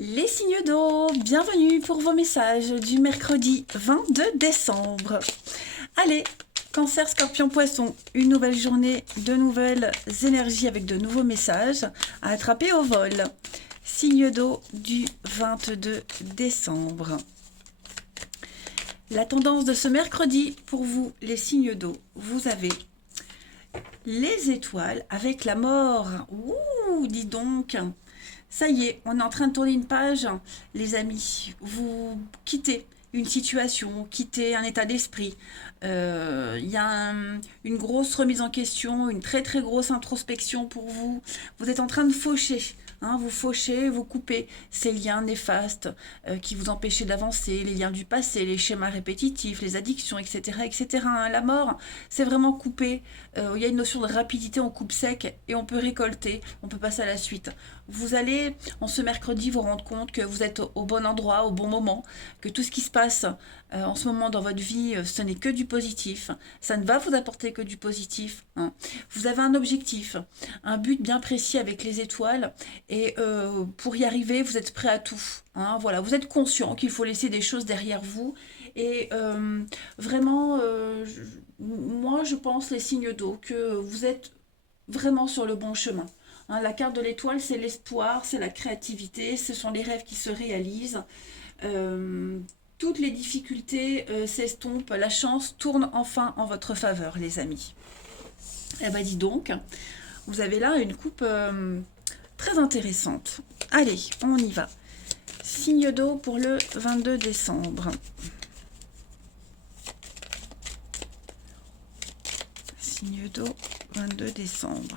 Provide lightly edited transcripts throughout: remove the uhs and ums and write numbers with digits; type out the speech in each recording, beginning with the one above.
Les signes d'eau, bienvenue pour vos messages du mercredi 22 décembre. Allez, Cancer, Scorpion, Poisson, une nouvelle journée, de nouvelles énergies avec de nouveaux messages à attraper au vol. Signe d'eau du 22 décembre. La tendance de ce mercredi pour vous, les signes d'eau, vous avez les étoiles avec la mort. Ouh, dis donc. Ça y est, on est en train de tourner une page, les amis. Vous quittez une situation, quittez un état d'esprit. Il y a une grosse remise en question, une très très grosse introspection pour vous. Vous êtes en train de faucher. Vous fauchez, vous coupez ces liens néfastes qui vous empêchaient d'avancer, les liens du passé, les schémas répétitifs, les addictions, etc. etc. La mort, c'est vraiment couper. Il y a une notion de rapidité, on coupe sec et on peut récolter, on peut passer à la suite. Vous allez, en ce mercredi, vous rendre compte que vous êtes au bon endroit, au bon moment, que tout ce qui se passe en ce moment dans votre vie, ce n'est que du positif. Ça ne va vous apporter que du positif. Vous avez un objectif, un but bien précis avec les étoiles, et pour y arriver, vous êtes prêt à tout. Voilà, vous êtes conscient qu'il faut laisser des choses derrière vous. Et vraiment, moi, je pense, les signes d'eau, que vous êtes vraiment sur le bon chemin. La carte de l'étoile, c'est l'espoir, c'est la créativité, ce sont les rêves qui se réalisent. Euh, Toutes les difficultés s'estompent, la chance tourne enfin en votre faveur, les amis. Eh ben dis donc, vous avez là une coupe très intéressante. Allez, on y va. Signe d'eau pour le 22 décembre. Signe d'eau, 22 décembre.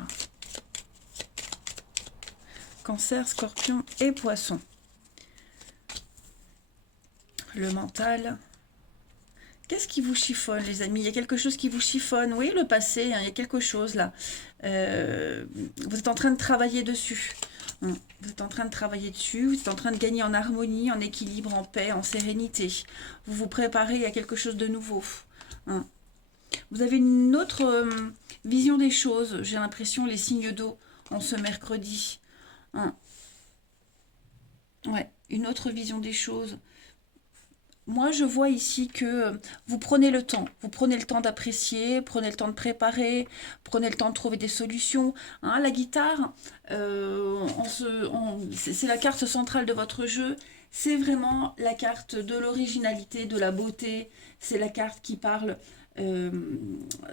Cancer, Scorpion et Poisson. Le mental. Qu'est-ce qui vous chiffonne, les amis? Il y a quelque chose qui vous chiffonne. Oui, le passé, il y a quelque chose là. Vous êtes en train de travailler dessus. Vous êtes en train de travailler dessus, vous êtes en train de gagner en harmonie, en équilibre, en paix, en sérénité. Vous vous préparez à quelque chose de nouveau. Vous avez une autre vision des choses, j'ai l'impression, les signes d'eau en ce mercredi. Ouais, une autre vision des choses. Moi, je vois ici que vous prenez le temps d'apprécier, prenez le temps de préparer, prenez le temps de trouver des solutions. La guitare, c'est la carte centrale de votre jeu. C'est vraiment la carte de l'originalité, de la beauté. C'est la carte qui parle euh,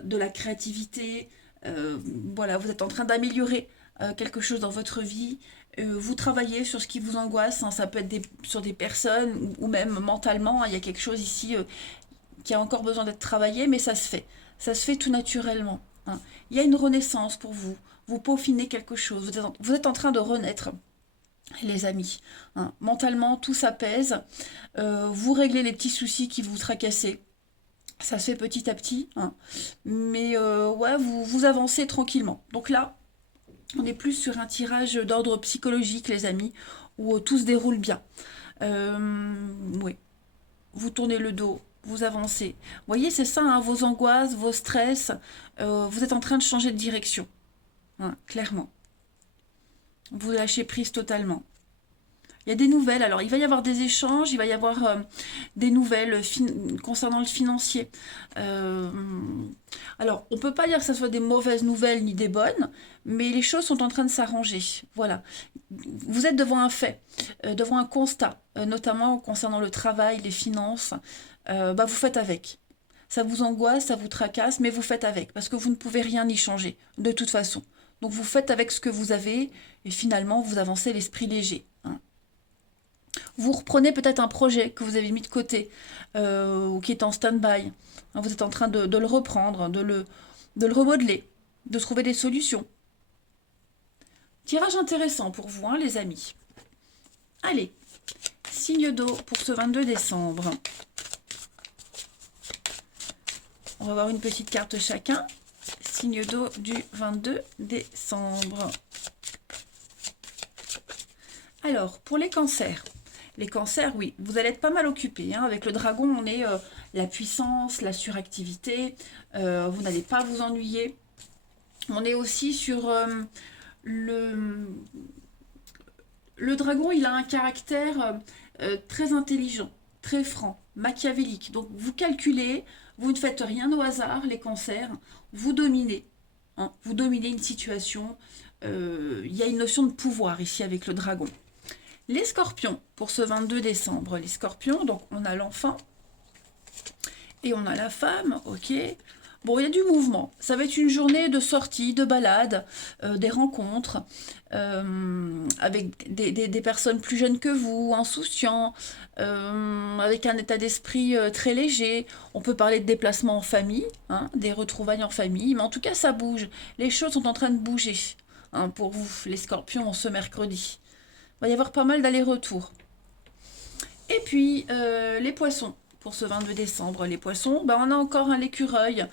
de la créativité. Euh, voilà, vous êtes en train d'améliorer quelque chose dans votre vie. Vous travaillez sur ce qui vous angoisse, ça peut être sur des personnes ou même mentalement. Il y a quelque chose ici qui a encore besoin d'être travaillé, mais ça se fait. Ça se fait tout naturellement. Il y a une renaissance pour vous. Vous peaufinez quelque chose. Vous êtes en train de renaître, les amis. Mentalement, tout s'apaise. Vous réglez les petits soucis qui vous tracassaient. Ça se fait petit à petit. Mais ouais, vous avancez tranquillement. Donc là, on est plus sur un tirage d'ordre psychologique, les amis, où tout se déroule bien. Oui, vous tournez le dos, vous avancez. Vous voyez, c'est ça, vos angoisses, vos stress. Vous êtes en train de changer de direction, clairement. Vous lâchez prise totalement. Il y a des nouvelles, alors il va y avoir des échanges, il va y avoir des nouvelles concernant le financier. Euh, alors, on ne peut pas dire que ce soit des mauvaises nouvelles ni des bonnes, mais les choses sont en train de s'arranger. Voilà. Vous êtes devant un fait, devant un constat, notamment concernant le travail, les finances. Vous faites avec. Ça vous angoisse, ça vous tracasse, mais vous faites avec, parce que vous ne pouvez rien y changer, de toute façon. Donc vous faites avec ce que vous avez, et finalement vous avancez l'esprit léger. Vous reprenez peut-être un projet que vous avez mis de côté ou qui est en stand-by. Vous êtes en train de le reprendre, de le remodeler, de trouver des solutions. Tirage intéressant pour vous, les amis. Allez, signe d'eau pour ce 22 décembre. On va voir une petite carte chacun. Signe d'eau du 22 décembre. Alors, pour les cancers. Les cancers, oui, vous allez être pas mal occupés. Avec le dragon, on est la puissance, la suractivité. Vous n'allez pas vous ennuyer. On est aussi sur le, le dragon, il a un caractère très intelligent, très franc, machiavélique. Donc vous calculez, vous ne faites rien au hasard, les cancers, vous dominez. Hein, vous dominez une situation. Il y a une notion de pouvoir ici avec le dragon. Les scorpions, pour ce 22 décembre, les scorpions, donc on a l'enfant et on a la femme, ok. Bon, il y a du mouvement. Ça va être une journée de sortie, de balade, des rencontres avec des personnes plus jeunes que vous, insouciants, avec un état d'esprit très léger. On peut parler de déplacements en famille, hein, des retrouvailles en famille, mais en tout cas, ça bouge. Les choses sont en train de bouger hein, pour vous, les scorpions, ce mercredi. Il va y avoir pas mal d'allers-retours. Et puis, les poissons. Pour ce 22 décembre, les poissons, ben, on a encore un l'écureuil.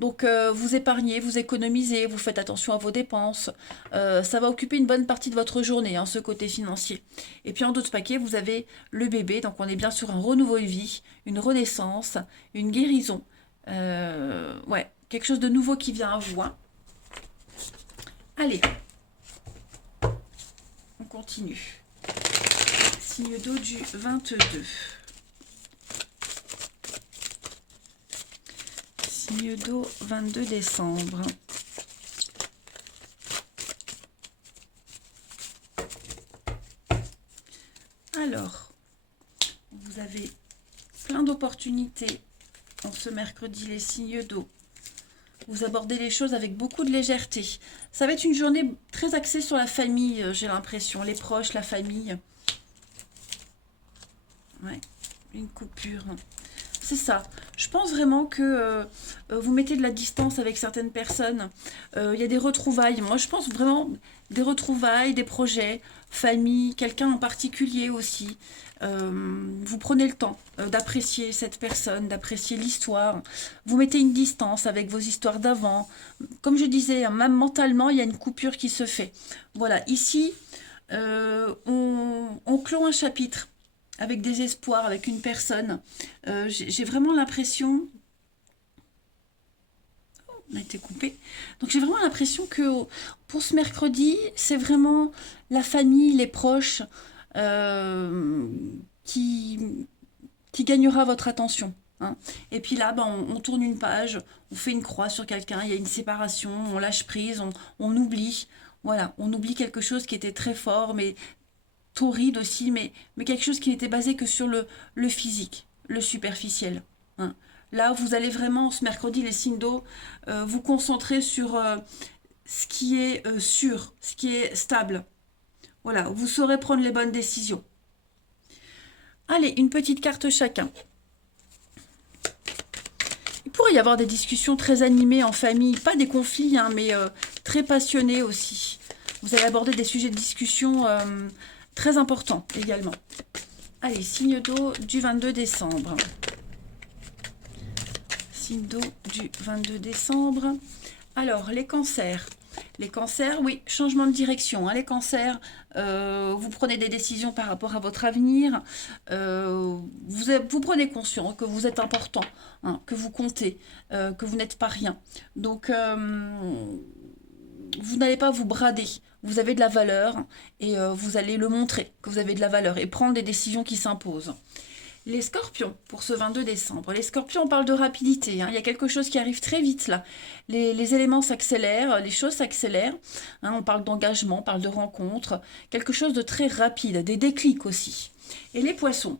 Donc, vous épargnez, vous économisez, vous faites attention à vos dépenses. Ça va occuper une bonne partie de votre journée, hein, ce côté financier. Et puis, en d'autres paquets, vous avez le bébé. Donc, on est bien sur un renouveau de vie, une renaissance, une guérison. Ouais, quelque chose de nouveau qui vient à vous. Hein. Allez, on continue. Signe d'eau du 22. Signe d'eau 22 décembre. Alors, vous avez plein d'opportunités en ce mercredi, les signes d'eau. Vous abordez les choses avec beaucoup de légèreté. Ça va être une journée très axée sur la famille, j'ai l'impression. Les proches, la famille. Ouais, une coupure. C'est ça. Je pense vraiment que vous mettez de la distance avec certaines personnes. Il y a des retrouvailles. Moi, je pense vraiment des retrouvailles, des projets, famille, quelqu'un en particulier aussi. Vous prenez le temps d'apprécier cette personne, d'apprécier l'histoire. Vous mettez une distance avec vos histoires d'avant. Comme je disais, hein, même mentalement, il y a une coupure qui se fait. Voilà, ici, on clôt un chapitre avec des espoirs, avec une personne. J'ai vraiment l'impression... Oh, on a été coupé. Donc j'ai vraiment l'impression que pour ce mercredi, c'est vraiment la famille, les proches euh, qui, qui gagnera votre attention. Hein. Et puis là, ben, on tourne une page, on fait une croix sur quelqu'un, il y a une séparation, on lâche prise, on oublie. Voilà, on oublie quelque chose qui était très fort, mais torride aussi, mais quelque chose qui n'était basé que sur le physique, le superficiel. Hein. Là, vous allez vraiment, ce mercredi, les signes d'eau, vous concentrer sur ce qui est sûr, ce qui est stable. Voilà, vous saurez prendre les bonnes décisions. Allez, une petite carte chacun. Il pourrait y avoir des discussions très animées en famille, pas des conflits, hein, mais très passionnés aussi. Vous allez aborder des sujets de discussion très importants également. Allez, signe d'eau du 22 décembre. Signe d'eau du 22 décembre. Alors, les cancers. Les cancers, oui, changement de direction. Hein. Les cancers, vous prenez des décisions par rapport à votre avenir. Vous prenez conscience que vous êtes important, hein, que vous comptez, que vous n'êtes pas rien. Donc, vous n'allez pas vous brader. Vous avez de la valeur et vous allez le montrer que vous avez de la valeur et prendre des décisions qui s'imposent. Les scorpions, pour ce 22 décembre. Les scorpions, on parle de rapidité. Hein. Il y a quelque chose qui arrive très vite là. Les éléments s'accélèrent, les choses s'accélèrent. Hein. On parle d'engagement, on parle de rencontre. Quelque chose de très rapide, des déclics aussi. Et les poissons,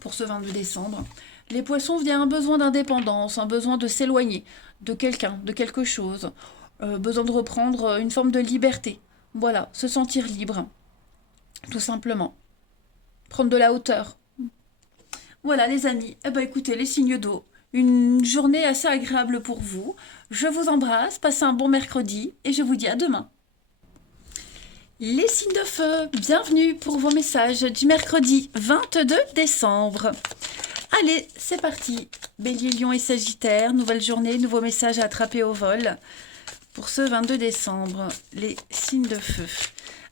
pour ce 22 décembre. Les poissons, il y a un besoin d'indépendance, un besoin de s'éloigner de quelqu'un, de quelque chose. Besoin de reprendre une forme de liberté. Voilà, se sentir libre, tout simplement. Prendre de la hauteur. Voilà les amis, eh ben, écoutez, les signes d'eau, une journée assez agréable pour vous. Je vous embrasse, passez un bon mercredi et je vous dis à demain. Les signes de feu, bienvenue pour vos messages du mercredi 22 décembre. Allez, c'est parti. Bélier, Lion et Sagittaire, nouvelle journée, nouveau message à attraper au vol. Pour ce 22 décembre, les signes de feu.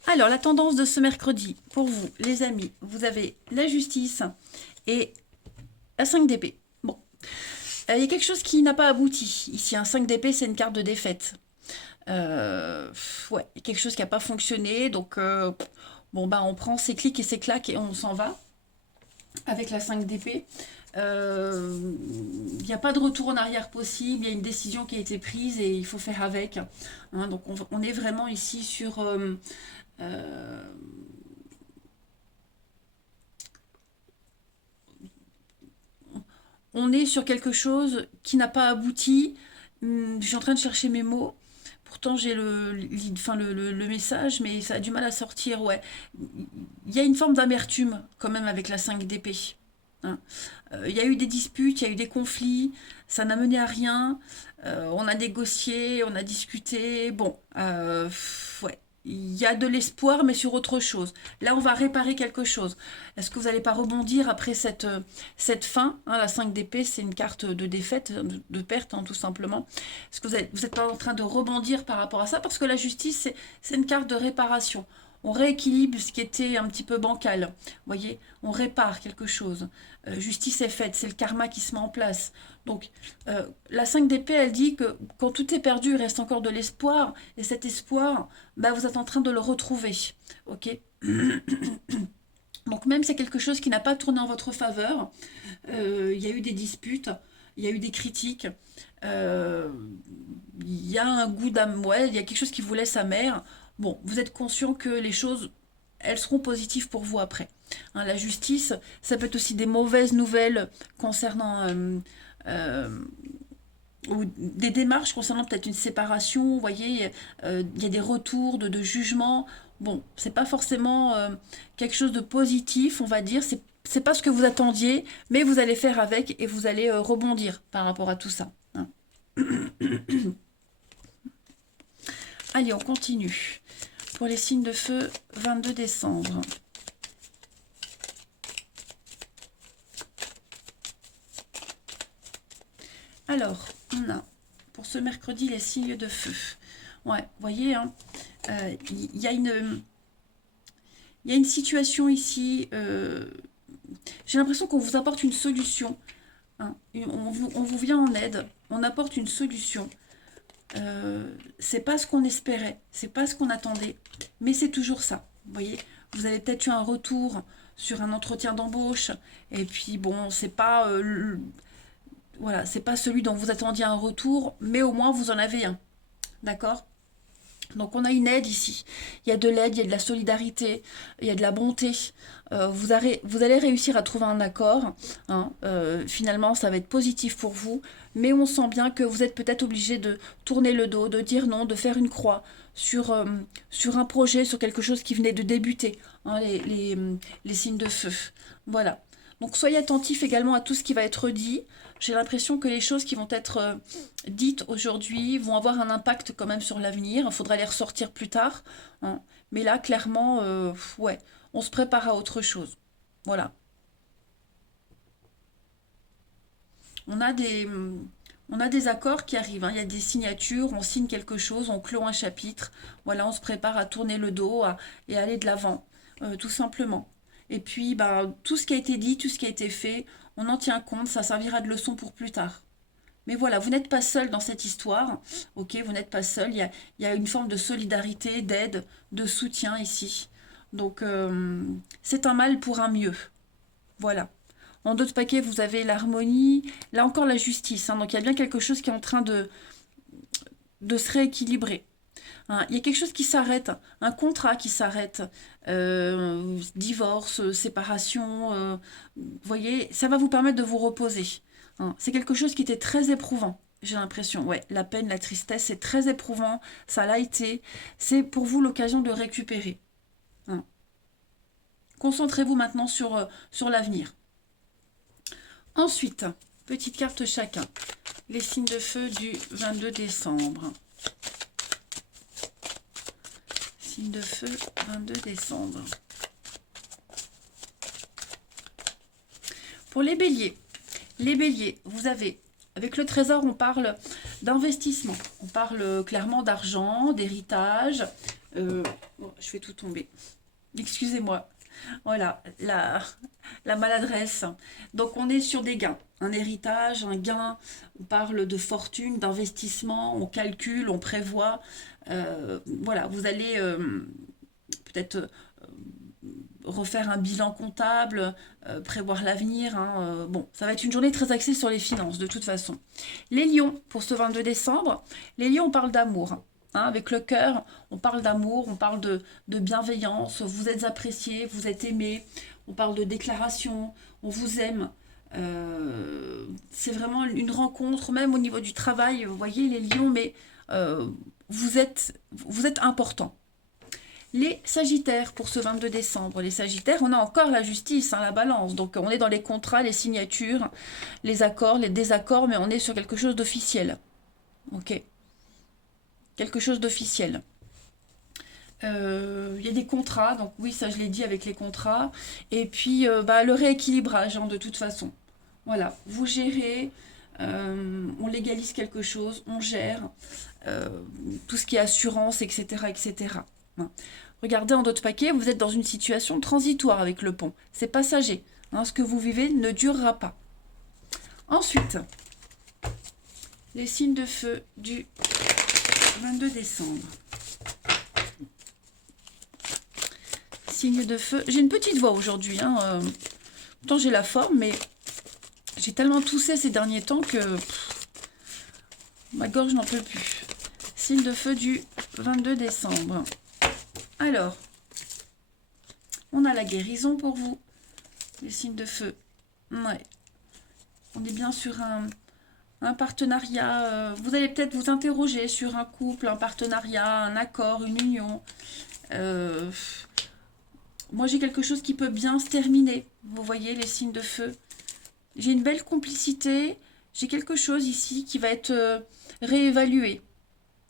Alors, la tendance de ce mercredi, pour vous, les amis, vous avez la justice et la 5 d'épée. Bon, il y a quelque chose qui n'a pas abouti. Ici, un 5 d'épée, c'est une carte de défaite. Ouais, quelque chose qui n'a pas fonctionné. Donc, bon, bah, on prend ses clics et ses claques et on s'en va avec la 5 d'épée. Il n'y a pas de retour en arrière possible. Il y a une décision qui a été prise et il faut faire avec. Hein, donc, on est vraiment ici sur... euh, on est sur quelque chose qui n'a pas abouti. Je suis en train de chercher mes mots. Pourtant, j'ai enfin, le message, mais ça a du mal à sortir. Ouais. Il y a une forme d'amertume quand même avec la 5 d'épée. Hein. Il y a eu des disputes, il y a eu des conflits, ça n'a mené à rien. On a négocié, on a discuté. Bon, ouais. Il y a de l'espoir, mais sur autre chose. Là, on va réparer quelque chose. Est-ce que vous n'allez pas rebondir après cette fin, hein, la 5 d'épée, c'est une carte de défaite, de perte, hein, tout simplement. Est-ce que vous êtes pas en train de rebondir par rapport à ça? Parce que la justice, c'est une carte de réparation. On rééquilibre ce qui était un petit peu bancal. Vous voyez, on répare quelque chose. Justice est faite, c'est le karma qui se met en place. Donc, la 5 d'épée, elle dit que quand tout est perdu, il reste encore de l'espoir. Et cet espoir, bah, vous êtes en train de le retrouver. Ok. Donc, même si c'est quelque chose qui n'a pas tourné en votre faveur, il y a eu des disputes, il y a eu des critiques, euh, il y a un goût d'âme, ouais, il y a quelque chose qui vous laisse amer. Bon, vous êtes conscient que les choses, elles seront positives pour vous après. Hein, la justice, ça peut être aussi des mauvaises nouvelles concernant euh, ou des démarches concernant peut-être une séparation. Vous voyez, il y a des retours de jugement. Bon, c'est pas forcément quelque chose de positif, on va dire. C'est pas ce que vous attendiez, mais vous allez faire avec et vous allez rebondir par rapport à tout ça. Hein. Allez, on continue. Pour les signes de feu, 22 décembre. Alors, on a pour ce mercredi les signes de feu. Ouais, vous voyez, hein, y a il y a une situation ici. J'ai l'impression qu'on vous apporte une solution. Hein, on vous vient en aide. On apporte une solution. C'est pas ce qu'on espérait, c'est pas ce qu'on attendait, mais c'est toujours ça. Vous voyez, vous avez peut-être eu un retour sur un entretien d'embauche, et puis bon, c'est pas voilà, c'est pas celui dont vous attendiez un retour, mais au moins vous en avez un, d'accord? Donc on a une aide ici. Il y a de l'aide, il y a de la solidarité, il y a de la bonté. Vous allez réussir à trouver un accord. Hein. Finalement, ça va être positif pour vous. Mais on sent bien que vous êtes peut-être obligé de tourner le dos, de dire non, de faire une croix sur un projet, sur quelque chose qui venait de débuter. Hein, les signes de feu. Voilà. Donc soyez attentifs également à tout ce qui va être dit. J'ai l'impression que les choses qui vont être dites aujourd'hui vont avoir un impact quand même sur l'avenir. Il faudra les ressortir plus tard. Hein. Mais là, clairement, ouais, on se prépare à autre chose. Voilà. On a des, on a des accords qui arrivent. Hein. Il y a des signatures, on signe quelque chose, on clôt un chapitre. Voilà, on se prépare à tourner le dos et à aller de l'avant, tout simplement. Et puis, bah, tout ce qui a été dit, tout ce qui a été fait, on en tient compte, ça servira de leçon pour plus tard. Mais voilà, vous n'êtes pas seul dans cette histoire, ok? Vous n'êtes pas seul. Il y a une forme de solidarité, d'aide, de soutien ici. Donc, c'est un mal pour un mieux. Voilà. En d'autres paquets, vous avez l'harmonie, là encore la justice. Hein. Donc, il y a bien quelque chose qui est en train de se rééquilibrer. Hein. Il y a quelque chose qui s'arrête, un contrat qui s'arrête, divorce, séparation. Vous voyez, ça va vous permettre de vous reposer. Hein. C'est quelque chose qui était très éprouvant. J'ai l'impression, ouais, la peine, la tristesse, c'est très éprouvant, ça l'a été. C'est pour vous l'occasion de récupérer. Hein. Concentrez-vous maintenant sur l'avenir. Ensuite, petite carte chacun. Les signes de feu du 22 décembre. Signe de feu, 22 décembre. Pour les béliers, vous avez, avec le trésor, on parle d'investissement. On parle clairement d'argent, d'héritage. Bon, je fais tout tomber. Excusez-moi. Voilà, la maladresse. Donc on est sur des gains, un héritage, un gain, on parle de fortune, d'investissement, on calcule, on prévoit. Voilà, vous allez peut-être refaire un bilan comptable, prévoir l'avenir. Hein, bon, ça va être une journée très axée sur les finances de toute façon. Les lions, pour ce 22 décembre, les lions, on parle d'amour. Hein, avec le cœur, on parle d'amour, on parle de bienveillance, vous êtes apprécié, vous êtes aimé, on parle de déclaration, on vous aime. C'est vraiment une rencontre, même au niveau du travail, vous voyez les lions, mais vous êtes important. Les Sagittaires pour ce 22 décembre. Les Sagittaires, on a encore la justice, hein, la balance. Donc on est dans les contrats, les signatures, les accords, les désaccords, mais on est sur quelque chose d'officiel. Ok. Quelque chose d'officiel. Il y a des contrats, donc oui, ça je l'ai dit avec les contrats. Et puis le rééquilibrage, hein, de toute façon. Voilà, vous gérez, on légalise quelque chose, on gère tout ce qui est assurance, etc. etc. Hein. Regardez en d'autres paquets, vous êtes dans une situation transitoire avec le pont. C'est passager. Hein, ce que vous vivez ne durera pas. Ensuite, les signes de feu du 22 décembre. Signe de feu. J'ai une petite voix aujourd'hui. Hein, pourtant, j'ai la forme, mais j'ai tellement toussé ces derniers temps que ma gorge n'en peut plus. Signe de feu du 22 décembre. Alors, on a la guérison pour vous. Les signes de feu. Ouais. On est bien sur un partenariat. Vous allez peut-être vous interroger sur un couple, un partenariat, un accord, une union. Moi, j'ai quelque chose qui peut bien se terminer. Vous voyez les signes de feu. J'ai une belle complicité. J'ai quelque chose ici qui va être réévalué.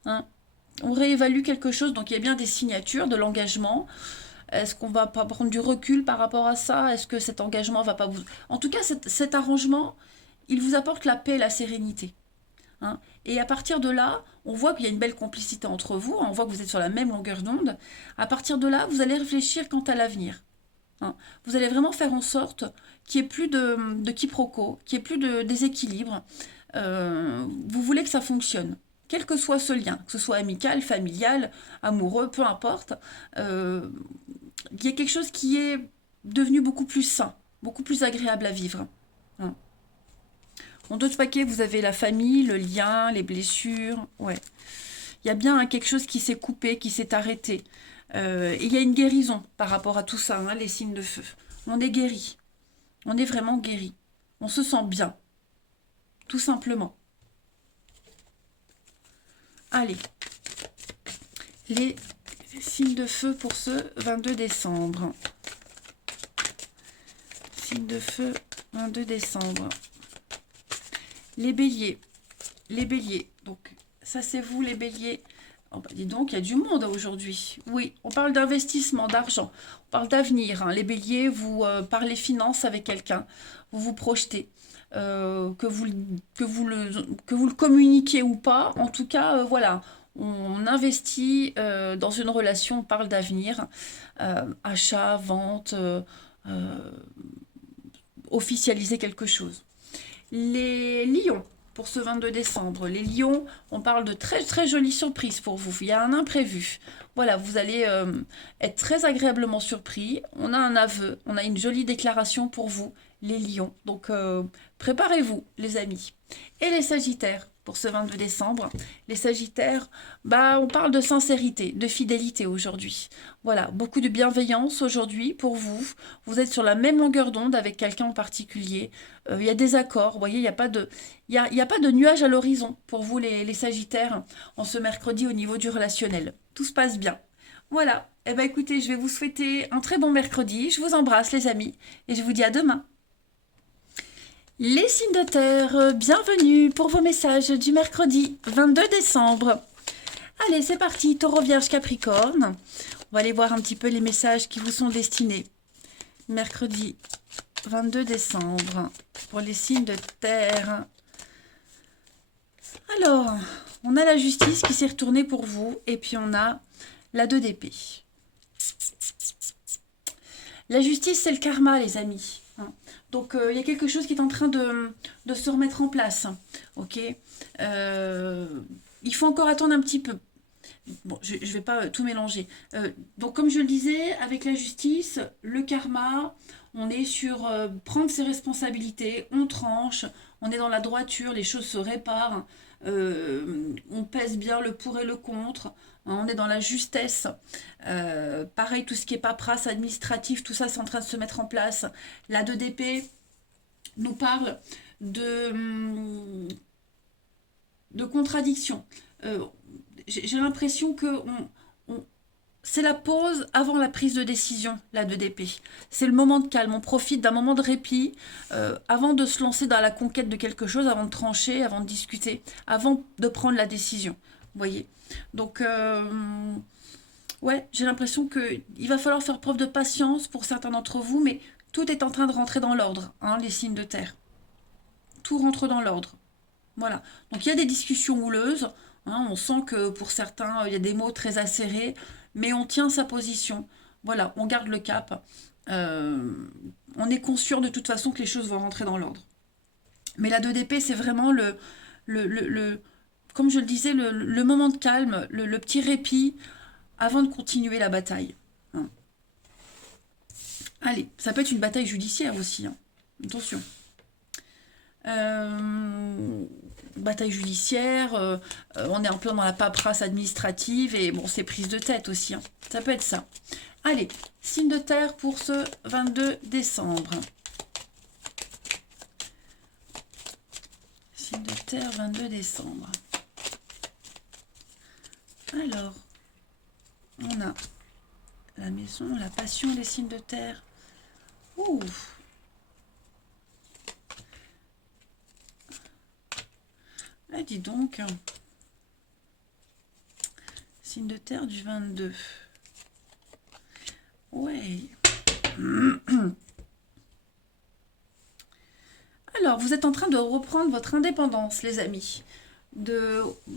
Hein. On réévalue quelque chose, donc il y a bien des signatures, de l'engagement. Est-ce qu'on va pas prendre du recul par rapport à ça? Est-ce que cet engagement va pas vous... En tout cas, cet arrangement, il vous apporte la paix et la sérénité. Hein. Et à partir de là, on voit qu'il y a une belle complicité entre vous, on voit que vous êtes sur la même longueur d'onde. À partir de là, vous allez réfléchir quant à l'avenir. Hein. Vous allez vraiment faire en sorte qu'il n'y ait plus de quiproquos, qu'il n'y ait plus de déséquilibre. Vous voulez que ça fonctionne. Quel que soit ce lien, que ce soit amical, familial, amoureux, peu importe, il y a quelque chose qui est devenu beaucoup plus sain, beaucoup plus agréable à vivre. Hein. En d'autres paquets, vous avez la famille, le lien, les blessures. Ouais. Il y a bien quelque chose qui s'est coupé, qui s'est arrêté. Et il y a une guérison par rapport à tout ça, hein, les signes de feu. On est guéri. On est vraiment guéri. On se sent bien. Tout simplement. Allez, les signes de feu pour ce 22 décembre. Signes de feu, 22 décembre. Les béliers. Les béliers. Donc, ça c'est vous les béliers. Oh bah, dis donc, il y a du monde aujourd'hui. Oui, on parle d'investissement, d'argent. On parle d'avenir. Hein. Les béliers, vous parlez finances avec quelqu'un. Vous vous projetez. Que vous le communiquiez ou pas, en tout cas, voilà, on investit dans une relation, on parle d'avenir, achat, vente, officialiser quelque chose. Les lions, pour ce 22 décembre, les lions, on parle de très très jolies surprises pour vous, il y a un imprévu. Voilà, vous allez être très agréablement surpris, on a un aveu, on a une jolie déclaration pour vous, les lions. Donc, préparez-vous, les amis. Et les sagittaires, pour ce 22 décembre. Les sagittaires, on parle de sincérité, de fidélité aujourd'hui. Voilà, beaucoup de bienveillance aujourd'hui pour vous. Vous êtes sur la même longueur d'onde avec quelqu'un en particulier. Il y a des accords, vous voyez, il n'y a pas de nuage à l'horizon pour vous, les sagittaires, en ce mercredi au niveau du relationnel. Tout se passe bien. Voilà, eh bien écoutez, je vais vous souhaiter un très bon mercredi. Je vous embrasse, les amis, et je vous dis à demain. Les signes de terre, bienvenue pour vos messages du mercredi 22 décembre. Allez, c'est parti, Taureau, Vierge, Capricorne. On va aller voir un petit peu les messages qui vous sont destinés. Mercredi 22 décembre pour les signes de terre. Alors, on a la justice qui s'est retournée pour vous et puis on a la 2 d'épée. La justice, c'est le karma, les amis. Hein. Donc, il y a quelque chose qui est en train de se remettre en place. Ok. Il faut encore attendre un petit peu. Bon, je ne vais pas tout mélanger. Donc, comme je le disais, avec la justice, le karma, on est sur prendre ses responsabilités, on tranche, on est dans la droiture, les choses se réparent, on pèse bien le pour et le contre, hein, on est dans la justesse. Pareil, tout ce qui est paperasse, administratif, tout ça, c'est en train de se mettre en place. La 2DP nous parle de contradiction. Euh, j'ai l'impression que c'est la pause avant la prise de décision, la 2DP. C'est le moment de calme. On profite d'un moment de répit avant de se lancer dans la conquête de quelque chose, avant de trancher, avant de discuter, avant de prendre la décision. Vous voyez. Donc, ouais, j'ai l'impression qu'il va falloir faire preuve de patience pour certains d'entre vous, mais tout est en train de rentrer dans l'ordre, hein, les signes de terre. Tout rentre dans l'ordre. Voilà. Donc il y a des discussions houleuses, hein, on sent que pour certains, il y a des mots très acérés, mais on tient sa position. Voilà, on garde le cap. Euh, on est conscient de toute façon que les choses vont rentrer dans l'ordre. Mais la 2DP, c'est vraiment comme je le disais, le moment de calme, le petit répit avant de continuer la bataille. Hein. Allez, ça peut être une bataille judiciaire aussi. Hein. Attention. Bataille judiciaire, on est en plein dans la paperasse administrative et bon, c'est prise de tête aussi. Hein. Ça peut être ça. Allez, signe de terre pour ce 22 décembre. Signe de terre, 22 décembre. Alors, on a la maison, la passion, les signes de terre. Ouh. Ah, dis donc. Signe de terre du 22. Ouais. Alors, vous êtes en train de reprendre votre indépendance, les amis.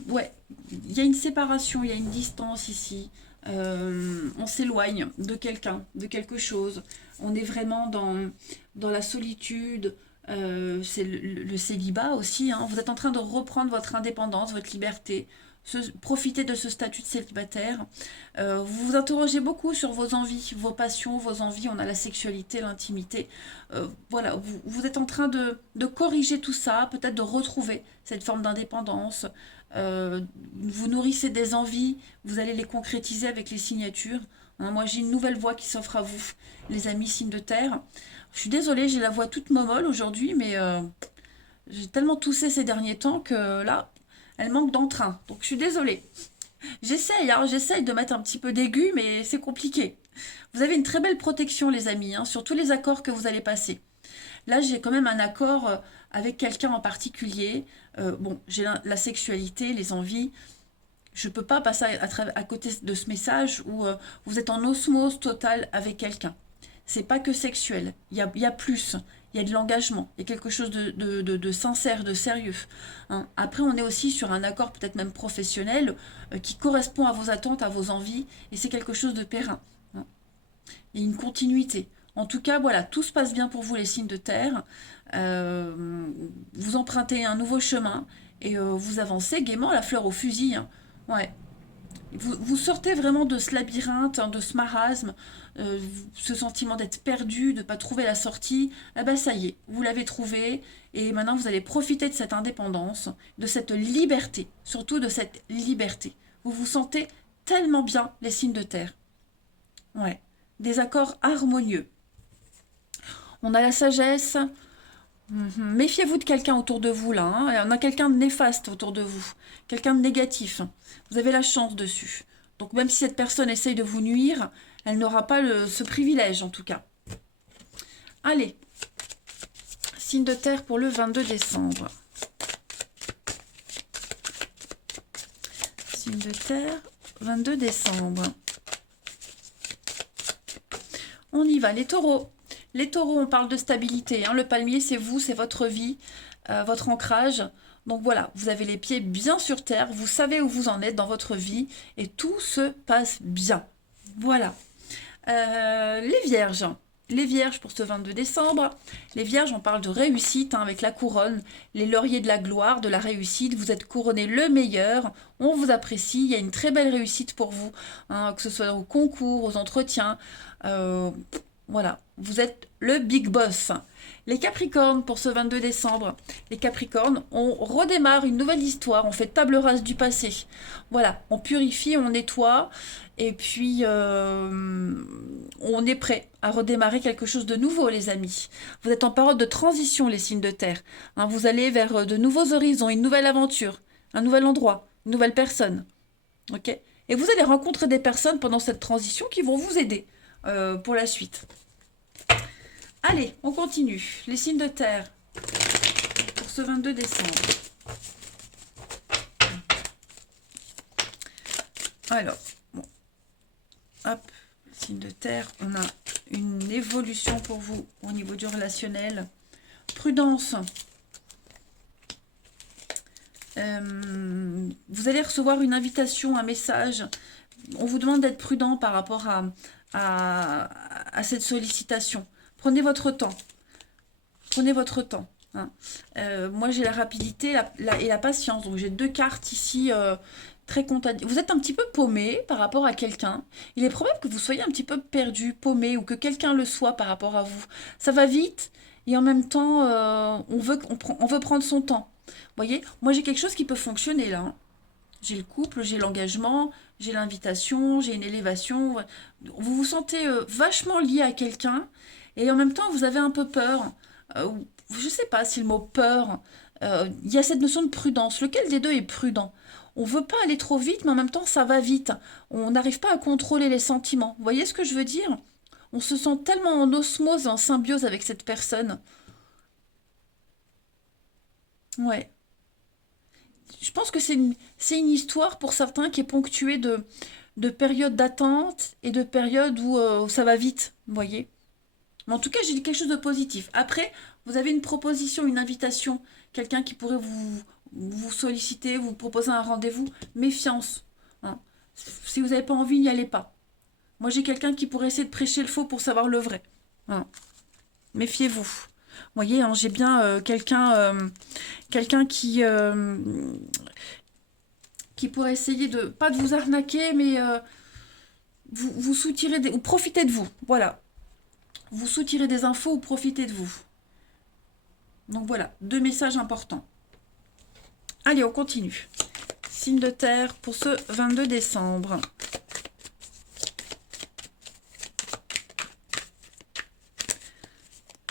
Ouais, il y a une séparation, il y a une distance ici. On s'éloigne de quelqu'un, de quelque chose. On est vraiment dans la solitude. C'est le célibat aussi. Hein. Vous êtes en train de reprendre votre indépendance, votre liberté. Profiter de ce statut de célibataire. Vous vous interrogez beaucoup sur vos envies, vos passions, vos envies. On a la sexualité, l'intimité. Voilà, vous êtes en train de corriger tout ça, peut-être de retrouver cette forme d'indépendance. Vous nourrissez des envies, vous allez les concrétiser avec les signatures. Hein, moi, j'ai une nouvelle voie qui s'offre à vous, les amis signes de terre. Je suis désolée, j'ai la voix toute momolle aujourd'hui, mais j'ai tellement toussé ces derniers temps que là, elle manque d'entrain. Donc, je suis désolée. J'essaye, hein, j'essaye de mettre un petit peu d'aigu, mais c'est compliqué. Vous avez une très belle protection, les amis, hein, sur tous les accords que vous allez passer. Là, j'ai quand même un accord avec quelqu'un en particulier. Bon, j'ai la sexualité, les envies. Je ne peux pas passer à côté de ce message où vous êtes en osmose totale avec quelqu'un. C'est pas que sexuel. Il y a plus. Il y a de l'engagement. Il y a quelque chose de sincère, de sérieux. Hein. Après, on est aussi sur un accord peut-être même professionnel qui correspond à vos attentes, à vos envies. Et c'est quelque chose de périn. Hein. Il y a une continuité. En tout cas, voilà, tout se passe bien pour vous, les signes de terre. Vous empruntez un nouveau chemin et vous avancez gaiement, la fleur au fusil. Hein. Ouais. Vous sortez vraiment de ce labyrinthe, hein, de ce marasme, ce sentiment d'être perdu, de ne pas trouver la sortie. Ah ben ça y est, vous l'avez trouvé et maintenant vous allez profiter de cette indépendance, de cette liberté, surtout de cette liberté. Vous vous sentez tellement bien, les signes de terre. Ouais. Des accords harmonieux. On a la sagesse. Méfiez-vous de quelqu'un autour de vous là. Hein. On a quelqu'un de néfaste autour de vous. Quelqu'un de négatif. Vous avez la chance dessus. Donc même si cette personne essaye de vous nuire, elle n'aura pas ce privilège en tout cas. Allez. Signe de terre pour le 22 décembre. Signe de terre, 22 décembre. On y va, les taureaux. Les taureaux, on parle de stabilité. Hein. Le palmier, c'est vous, c'est votre vie, votre ancrage. Donc voilà, vous avez les pieds bien sur terre, vous savez où vous en êtes dans votre vie et tout se passe bien. Voilà. Les vierges. Les Vierges pour ce 22 décembre. Les Vierges, on parle de réussite hein, avec la couronne, les lauriers de la gloire, de la réussite. Vous êtes couronné le meilleur, on vous apprécie, il y a une très belle réussite pour vous, hein, que ce soit au concours, aux entretiens. Voilà, vous êtes le big boss. Les Capricornes pour ce 22 décembre. Les Capricornes, on redémarre une nouvelle histoire, on fait table rase du passé. Voilà, on purifie, on nettoie et puis on est prêt à redémarrer quelque chose de nouveau les amis. Vous êtes en période de transition les signes de terre. Hein, vous allez vers de nouveaux horizons, une nouvelle aventure, un nouvel endroit, une nouvelle personne. Ok. Et vous allez rencontrer des personnes pendant cette transition qui vont vous aider pour la suite. Allez, on continue. Les signes de terre pour ce 22 décembre. Alors, bon. Hop, signe de terre, on a une évolution pour vous au niveau du relationnel. Prudence. Vous allez recevoir une invitation, un message. On vous demande d'être prudent par rapport à cette sollicitation. Prenez votre temps. Prenez votre temps. Hein. Moi, j'ai la rapidité et la patience. Donc, j'ai 2 cartes ici très contagioneuses. Vous êtes un petit peu paumé par rapport à quelqu'un. Il est probable que vous soyez un petit peu perdu, paumé, ou que quelqu'un le soit par rapport à vous. Ça va vite et en même temps, on veut prendre son temps. Vous voyez, moi, j'ai quelque chose qui peut fonctionner là. Hein. J'ai le couple, j'ai l'engagement, j'ai l'invitation, j'ai une élévation. Vous vous sentez vachement lié à quelqu'un. Et en même temps, vous avez un peu peur. Je ne sais pas si le mot peur, il y a cette notion de prudence. Lequel des deux est prudent? On ne veut pas aller trop vite, mais en même temps, ça va vite. On n'arrive pas à contrôler les sentiments. Vous voyez ce que je veux dire? On se sent tellement en osmose, en symbiose avec cette personne. Ouais. Je pense que c'est une histoire pour certains qui est ponctuée de périodes d'attente et de périodes où ça va vite, vous voyez? Mais en tout cas, j'ai dit quelque chose de positif. Après, vous avez une proposition, une invitation, quelqu'un qui pourrait vous solliciter, vous proposer un rendez-vous. Méfiance. Hein. Si vous n'avez pas envie, n'y allez pas. Moi, j'ai quelqu'un qui pourrait essayer de prêcher le faux pour savoir le vrai. Hein. Méfiez-vous. Vous voyez, hein, j'ai bien quelqu'un qui pourrait essayer de, pas de vous arnaquer, mais vous soutirez ou profitez de vous. Voilà. Vous soutirez des infos ou profitez de vous. Donc voilà, 2 messages importants. Allez, on continue. Signe de terre pour ce 22 décembre.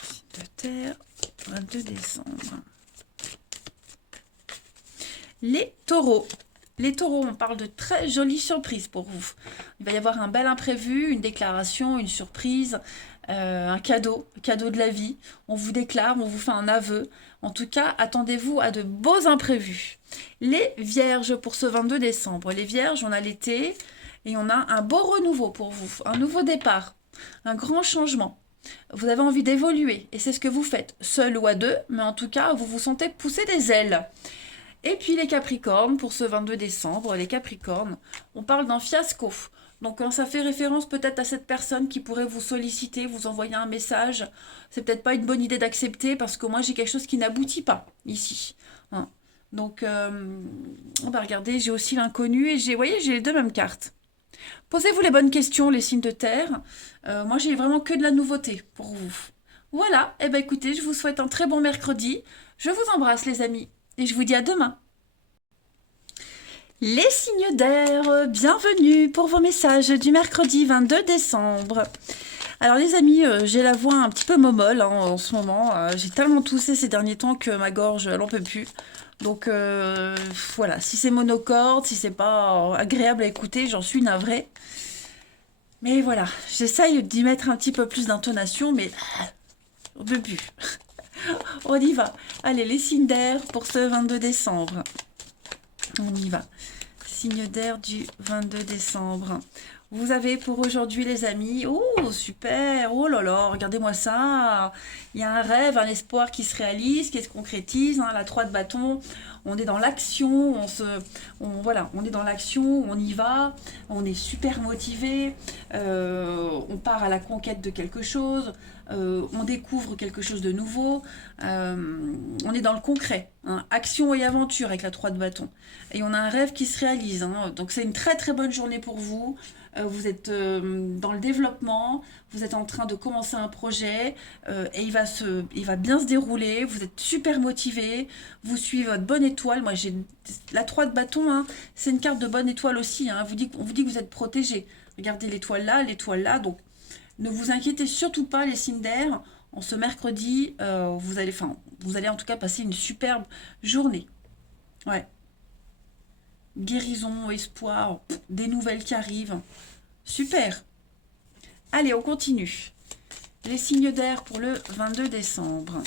Signe de terre, 22 décembre. Les taureaux. Les taureaux, on parle de très jolies surprises pour vous. Il va y avoir un bel imprévu, une déclaration, une surprise, un cadeau de la vie. On vous déclare, on vous fait un aveu. En tout cas, attendez-vous à de beaux imprévus. Les vierges pour ce 22 décembre. Les vierges, on a l'été et on a un beau renouveau pour vous. Un nouveau départ, un grand changement. Vous avez envie d'évoluer et c'est ce que vous faites, seul ou à deux, mais en tout cas, vous vous sentez pousser des ailes. Et puis les Capricornes, pour ce 22 décembre, les Capricornes, on parle d'un fiasco. Donc ça fait référence peut-être à cette personne qui pourrait vous solliciter, vous envoyer un message. C'est peut-être pas une bonne idée d'accepter parce que moi j'ai quelque chose qui n'aboutit pas ici. Hein. Donc on va regarder, j'ai aussi l'inconnu et vous voyez, j'ai les 2 mêmes cartes. Posez-vous les bonnes questions, les signes de terre. Moi j'ai vraiment que de la nouveauté pour vous. Voilà, et ben écoutez, je vous souhaite un très bon mercredi. Je vous embrasse les amis. Et je vous dis à demain. Les signes d'air, bienvenue pour vos messages du mercredi 22 décembre. Alors les amis, j'ai la voix un petit peu momolle hein, en ce moment. J'ai tellement toussé ces derniers temps que ma gorge, elle en peut plus. Donc voilà, si c'est monocorde, si c'est pas agréable à écouter, j'en suis navrée. Mais voilà, j'essaye d'y mettre un petit peu plus d'intonation, mais on peut plus. On y va. Allez, les signes d'air pour ce 22 décembre. On y va. Signe d'air du 22 décembre. vous avez pour aujourd'hui, les amis. Oh, super. Oh là là, regardez-moi ça. Il y a un rêve, un espoir qui se réalise, qui se concrétise, hein, la 3 de bâton. On est dans l'action, voilà, on est dans l'action, on y va, on est super motivé, on part à la conquête de quelque chose, on découvre quelque chose de nouveau, on est dans le concret, hein, action et aventure avec la 3 de bâton. Et on a un rêve qui se réalise, hein, donc c'est une très très bonne journée pour vous. Vous êtes dans le développement, vous êtes en train de commencer un projet et il va bien se dérouler, vous êtes super motivé, vous suivez votre bonne étoile. Moi j'ai la 3 de bâton, hein, c'est une carte de bonne étoile aussi, hein, on vous dit que vous êtes protégé. Regardez l'étoile là, donc ne vous inquiétez surtout pas les signes d'air. En ce mercredi, vous allez en tout cas passer une superbe journée. Ouais. Guérison, espoir, des nouvelles qui arrivent. Super. Allez, on continue. Les signes d'air pour le 22 décembre.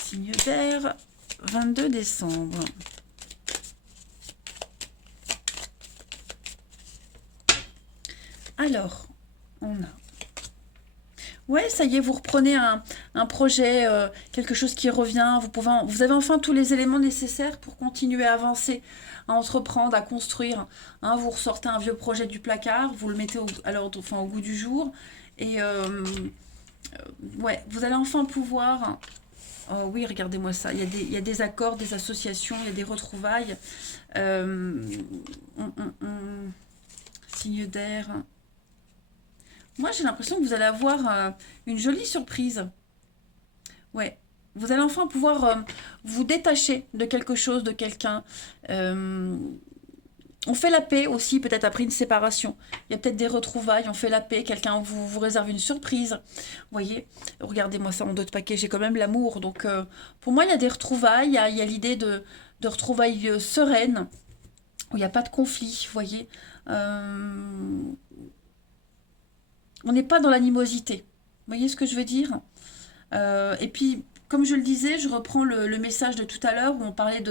Signes d'air, 22 décembre. Alors, on a... Ouais, ça y est, vous reprenez un projet, quelque chose qui revient. Vous avez enfin tous les éléments nécessaires pour continuer à avancer, à entreprendre, à construire, hein. Vous ressortez un vieux projet du placard, vous le mettez au goût du jour. Et ouais, vous allez enfin pouvoir... Oh oui, regardez-moi ça. Il y a des accords, des associations, il y a des retrouvailles. Signe d'air. Moi, j'ai l'impression que vous allez avoir une jolie surprise. Ouais. Vous allez enfin pouvoir vous détacher de quelque chose, de quelqu'un. Euh, on fait la paix aussi, peut-être après une séparation. Il y a peut-être des retrouvailles, on fait la paix, quelqu'un vous réserve une surprise. Vous voyez, regardez-moi ça en d'autres paquets, j'ai quand même l'amour. Donc, pour moi, il y a des retrouvailles, il y a l'idée de retrouvailles sereines, où il n'y a pas de conflit, vous voyez. On n'est pas dans l'animosité. Vous voyez ce que je veux dire? Et puis, comme je le disais, je reprends le message de tout à l'heure où on parlait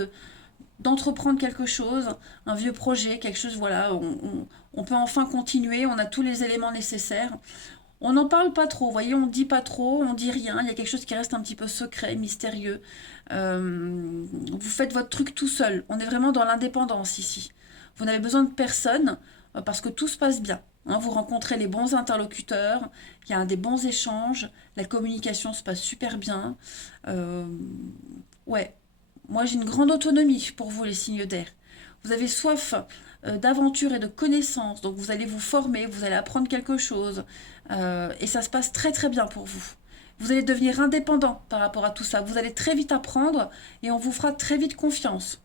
d'entreprendre quelque chose, un vieux projet, quelque chose, voilà, on peut enfin continuer, on a tous les éléments nécessaires. On n'en parle pas trop, vous voyez, on ne dit pas trop, on dit rien, il y a quelque chose qui reste un petit peu secret, mystérieux. Vous faites votre truc tout seul, on est vraiment dans l'indépendance ici. Vous n'avez besoin de personne parce que tout se passe bien, hein. Vous rencontrez les bons interlocuteurs, il y a des bons échanges, la communication se passe super bien. Euh, ouais, moi j'ai une grande autonomie pour vous les signes d'air. Vous avez soif d'aventure et de connaissances, donc vous allez vous former, vous allez apprendre quelque chose, et ça se passe très très bien pour vous. Vous allez devenir indépendant par rapport à tout ça. Vous allez très vite apprendre et on vous fera très vite confiance.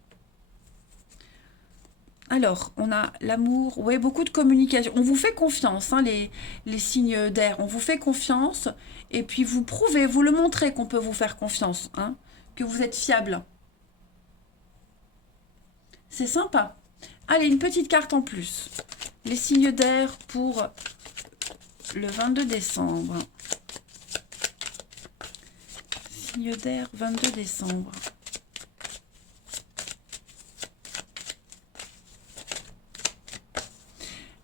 Alors, on a l'amour, oui, beaucoup de communication. On vous fait confiance, hein, les signes d'air. On vous fait confiance et puis vous prouvez, vous le montrez qu'on peut vous faire confiance, hein, que vous êtes fiable. C'est sympa. Allez, une petite carte en plus. Les signes d'air pour le 22 décembre. Signe d'air, 22 décembre.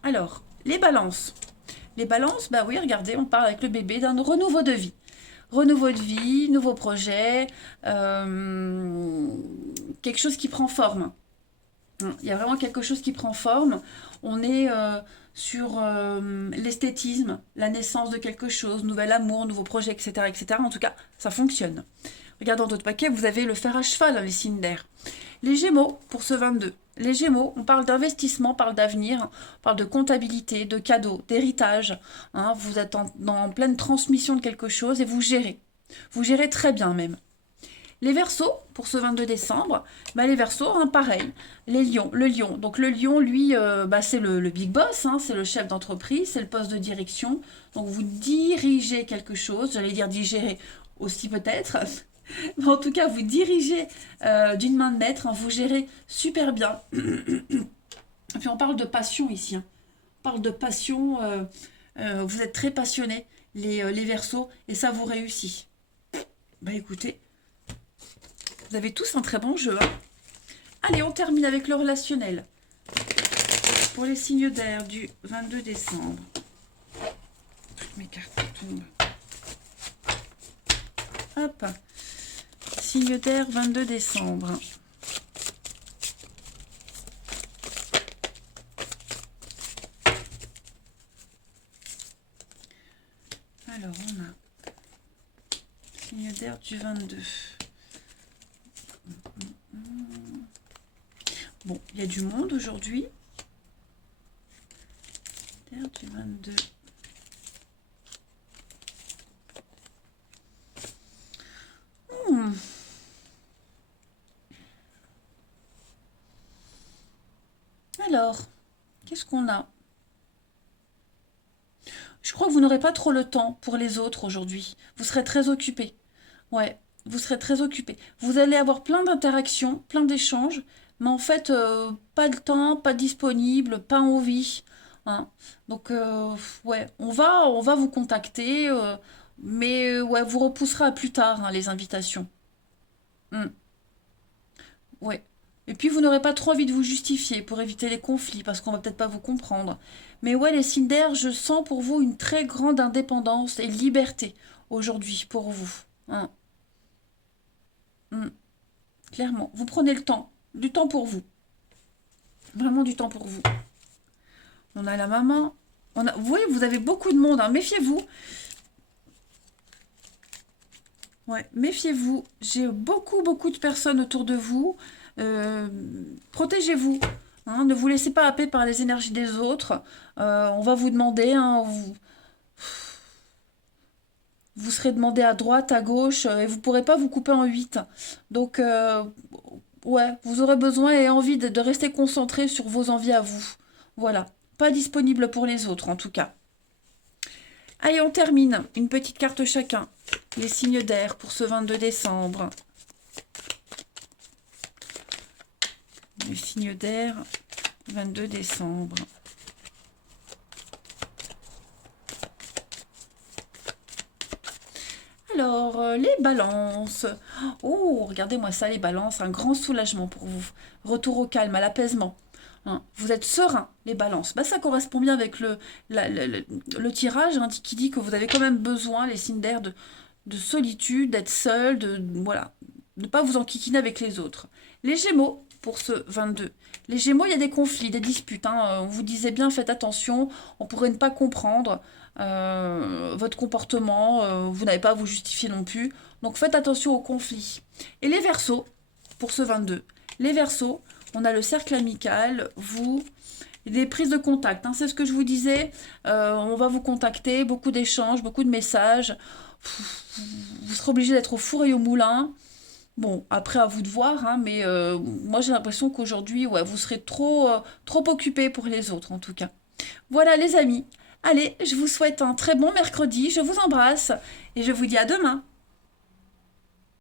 Alors, les balances. Les balances, bah oui, regardez, on parle avec le bébé d'un renouveau de vie. Renouveau de vie, nouveau projet, quelque chose qui prend forme. Il y a vraiment quelque chose qui prend forme. On est sur l'esthétisme, la naissance de quelque chose, nouvel amour, nouveau projet, etc., etc. En tout cas, ça fonctionne. Regardez dans d'autres paquets, vous avez le fer à cheval, hein, les signes d'air. Les Gémeaux, pour ce 22. Les Gémeaux, on parle d'investissement, on parle d'avenir, on parle de comptabilité, de cadeaux, d'héritage, hein. Vous êtes en pleine transmission de quelque chose et vous gérez. Vous gérez très bien même. Les Verseaux, pour ce 22 décembre, bah les Verseaux, hein, pareil. Les lions, le lion. Donc le lion, lui, bah c'est le big boss, hein, c'est le chef d'entreprise, c'est le poste de direction. Donc vous dirigez quelque chose, j'allais dire digérer aussi peut-être. Mais en tout cas, vous dirigez d'une main de maître, hein, vous gérez super bien. Et puis on parle de passion ici, hein. On parle de passion, vous êtes très passionnés, les Verseaux, et ça vous réussit. Bah écoutez, vous avez tous un très bon jeu, hein. Allez, on termine avec le relationnel. Pour les signes d'air du 22 décembre. Toutes mes cartes tombent. Hop. Signe d'air 22 décembre. Alors, on a signe d'air du 22. Bon, il y a du monde aujourd'hui. D'air du 22. Alors, qu'est-ce qu'on a? Je crois que vous n'aurez pas trop le temps pour les autres aujourd'hui. Vous serez très occupé. Ouais, vous serez très occupé. Vous allez avoir plein d'interactions, plein d'échanges, mais en fait, pas de temps, pas disponible, pas envie. Hein. Donc, ouais, on va vous contacter, mais ouais, vous repousserez à plus tard hein, les invitations. Hmm, ouais. Et puis, vous n'aurez pas trop envie de vous justifier pour éviter les conflits, parce qu'on va peut-être pas vous comprendre. Mais ouais, les signes d'air, je sens pour vous une très grande indépendance et liberté aujourd'hui pour vous. Hein. Hmm. Clairement, vous prenez le temps, du temps pour vous, vraiment du temps pour vous. On a la maman, vous voyez, vous avez beaucoup de monde, hein. Méfiez-vous, ouais, méfiez-vous. J'ai beaucoup de personnes autour de vous. Euh, Protégez-vous, hein. Ne vous laissez pas happer par les énergies des autres. On va vous demander, hein, vous serez demandé à droite, à gauche, et vous pourrez pas vous couper en 8. Donc, ouais, vous aurez besoin et envie de rester concentré sur vos envies à vous. Voilà. Pas disponible pour les autres, en tout cas. Allez, on termine. Une petite carte chacun. Les signes d'air pour ce 22 décembre. Les signes d'air, 22 décembre. Alors, les balances. Oh, regardez-moi ça, les balances. Un grand soulagement pour vous. Retour au calme, à l'apaisement. Hein. Vous êtes serein, les balances. Bah, ça correspond bien avec le tirage hein, qui dit que vous avez quand même besoin, les signes d'air, de solitude, d'être seul, voilà, de ne pas vous enquiquiner avec les autres. Les Gémeaux, pour ce 22. Les Gémeaux, il y a des conflits, des disputes. Hein. On vous disait bien, faites attention, on pourrait ne pas comprendre votre comportement, vous n'avez pas à vous justifier non plus. Donc faites attention aux conflits. Et les Verseaux, pour ce 22. Les Verseaux, on a le cercle amical, vous, les prises de contact, hein, c'est ce que je vous disais. On va vous contacter, beaucoup d'échanges, beaucoup de messages. Vous serez obligé d'être au four et au moulin. Bon, après à vous de voir, hein, mais moi j'ai l'impression qu'aujourd'hui, ouais, vous serez trop occupé pour les autres en tout cas. Voilà les amis. Allez, je vous souhaite un très bon mercredi, je vous embrasse et je vous dis à demain.